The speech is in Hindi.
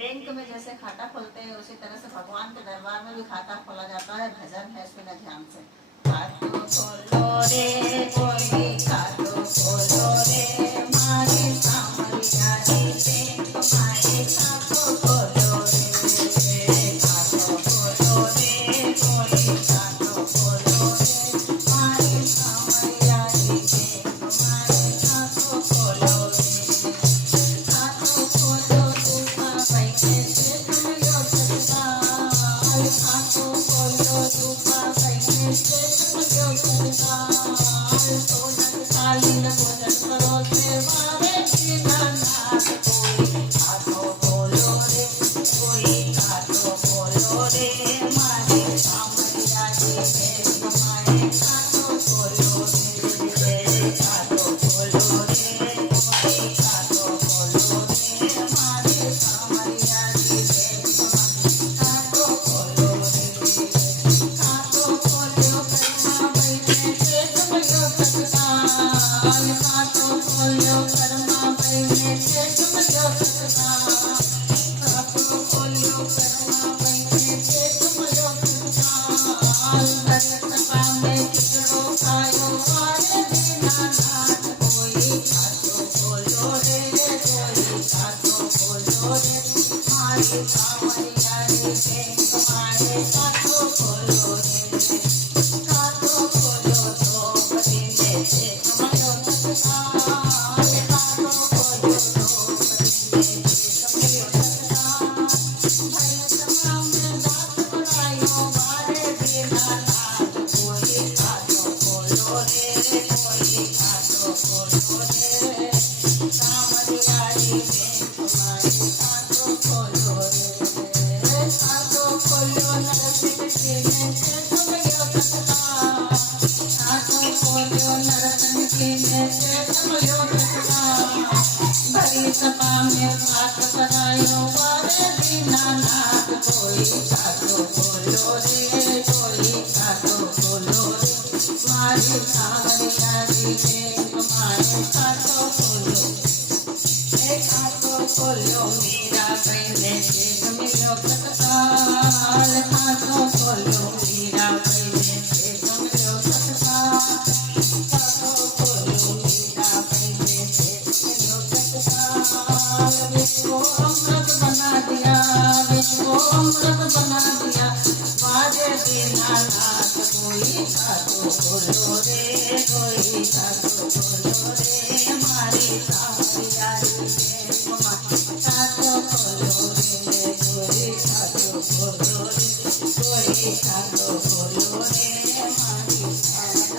बैंक में जैसे खाता खोलते हैं उसी तरह से भगवान के दरबार में भी खाता खोला जाता है। भजन है, सुना ध्यान से। खातो खोलो रे कोई, खातो खोलो रे मारे सामरिया रे, बैंक मारे खातो खोलो रे। खातो खोलो रे कोई, खातो खोलो रे मारे सामरिया रे, बैंक मारे खातो खोलो रे। खातो खोलो तुका पैसे से तुमयो सरकार, खातो खोलो तुका पैसे से तुमयो सरकार। सोनक कालीन भोजन करो सेवारे दीनानाथ, कोई खातो खोलो रे कोई, खातो खोलो रे मारे सामरिया रे, बैंक मारे खातो खोलो रे। खातो खोलो रे कोई, खातो खोलो रे मारे सामरिया रे, बैंक मारे खातो खोलो रे। खातो खोलो कर्मा बैठे से तुमयो सत्कार, खातो खोलो कर्मा बैठे से तुमयो सत्कार। खातो खोलो कर्मा बैठे से तुमयो सत्कार। धन सपा में किकड़ो खायो वारे दीनानाथ, कोई खातो खोलो रे कोई, खातो खोलो रे मारे सामरिया रे, बैंक मारे खातो खोलो रे। खातो खोलो तो पतिने से तुमयो सत्कार, खातो खोलो तो पतिने से तुमयो सत्कार। धन सपा में दात बढ़ायो वारे दीनानाथ, कोई खातो खोलो रे कोई, खातो खोलो रे सामरिया रे, बैंक मारे खातो खोलो रे। खातो खोलो नरसिंह कीने से तुमयो सत्कार, खातो खोलो नरसिंह कीने से तुमयो सत्कार। भरी सभा में बात करायो वारे दीनानाथ, कोई खातो खोलो रे कोई, खातो खोलो रे मारे सामरिया रे, बैंक मारे खातो खोलो। खातो खोलो मीरा पहले से तुमयो सत्कार, खातो खोलो मीरा पहले से तुमयो सत्कार। खातो खोलो मीरा पहले से तुमयो सत्कार। विश्व अमृत बना दिया, विश्व अमृत बना दिया वारे दीनानाथ, कोई खातो खोलो रे कोई, खातो खोलो रे मारे सामरिया रे, बैंक मारे खातो खोलो रे कोई, खातो खोलो रे कोई, खातो खोलो रे मारे सामरिया